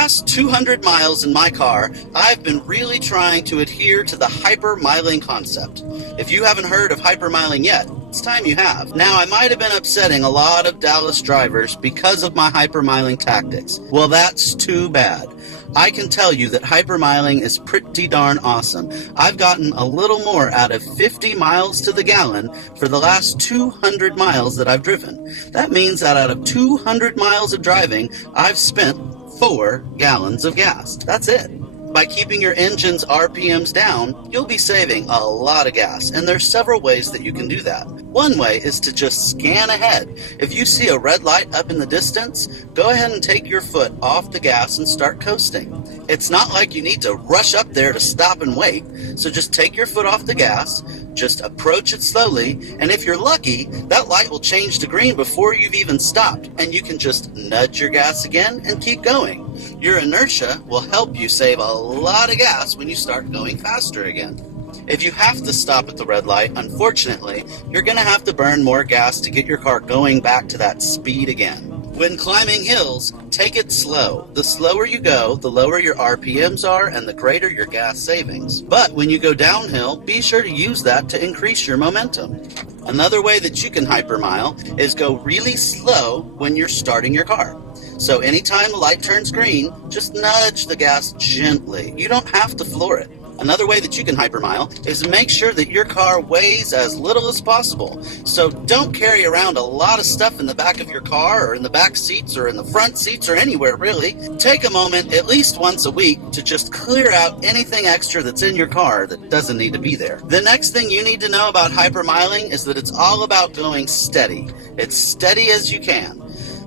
past 200 miles in my car, I've been really trying to adhere to the HyperMiling concept. If you haven't heard of HyperMiling yet, it's time you have. Now, I might have been upsetting a lot of Dallas drivers because of my HyperMiling tactics. Well, that's too bad. I can tell you that HyperMiling is pretty darn awesome. I've gotten a little more out of 50 miles to the gallon for the last 200 miles that I've driven. That means that out of 200 miles of driving, I've spent 4 gallons of gas. That's it. By keeping your engine's RPMs down, you'll be saving a lot of gas, and there's several ways that you can do that. One way is to just scan ahead. If you see a red light up in the distance, go ahead and take your foot off the gas and start coasting. It's not like you need to rush up there to stop and wait, so just take your foot off the gas, just approach it slowly, and if you're lucky, that light will change to green before you've even stopped, and you can just nudge your gas again and keep going. Your inertia will help you save a lot of gas when you start going faster again. If you have to stop at the red light, unfortunately, you're going to have to burn more gas to get your car going back to that speed again. When climbing hills, take it slow. The slower you go, the lower your RPMs are and the greater your gas savings. But when you go downhill, be sure to use that to increase your momentum. Another way that you can hypermile is go really slow when you're starting your car. So anytime the light turns green, just nudge the gas gently. You don't have to floor it. Another way that you can hypermile is make sure that your car weighs as little as possible. So don't carry around a lot of stuff in the back of your car or in the back seats or in the front seats or anywhere really. Take a moment at least once a week to just clear out anything extra that's in your car that doesn't need to be there. The next thing you need to know about hypermiling is that it's all about going steady. It's steady as you can.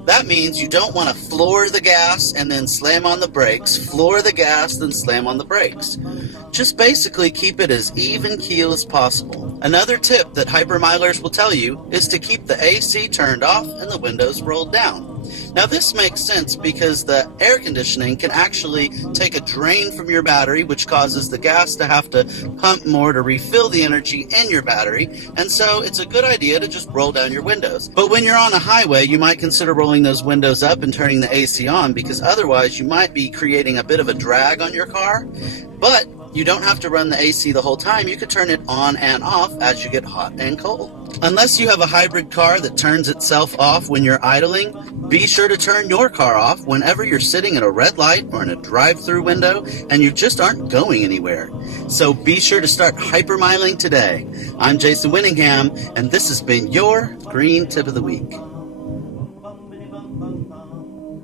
That means you don't want to floor the gas and then slam on the brakes, floor the gas, then slam on the brakes. Just basically keep it as even keel as possible. Another tip that hypermilers will tell you is to keep the AC turned off and the windows rolled down. Now this makes sense because the air conditioning can actually take a drain from your battery, which causes the gas to have to pump more to refill the energy in your battery, and so it's a good idea to just roll down your windows. But when you're on a highway, you might consider rolling those windows up and turning the AC on, because otherwise you might be creating a bit of a drag on your car. But you don't have to run the AC the whole time. You could turn it on and off as you get hot and cold. Unless you have a hybrid car that turns itself off when you're idling, be sure to turn your car off whenever you're sitting at a red light or in a drive-through window and you just aren't going anywhere. So be sure to start hypermiling today. I'm Jason Winningham, and this has been your Green Tip of the Week.